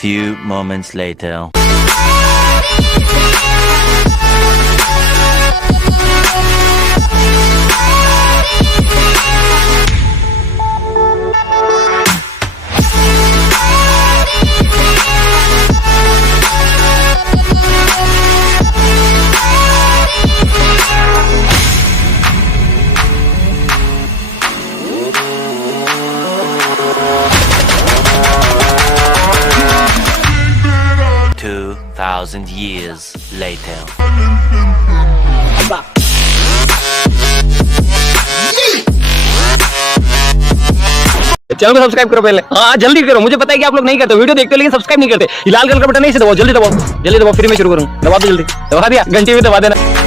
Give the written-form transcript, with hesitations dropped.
few moments later. 2,000 years later. Channel को सब्सक्राइब करो पहले। हाँ जल्दी करो, मुझे पता है कि आप लोग नहीं करते, वीडियो देखते हो लेकिन सब्सक्राइब नहीं करते। लाल कलर का बटन नहीं से दबाओ, जल्दी दबाओ, जल्दी दबाओ, फिर मैं शुरू करूँ। दबा दो जल्दी, दबा दिया, घंटी भी दबा देना।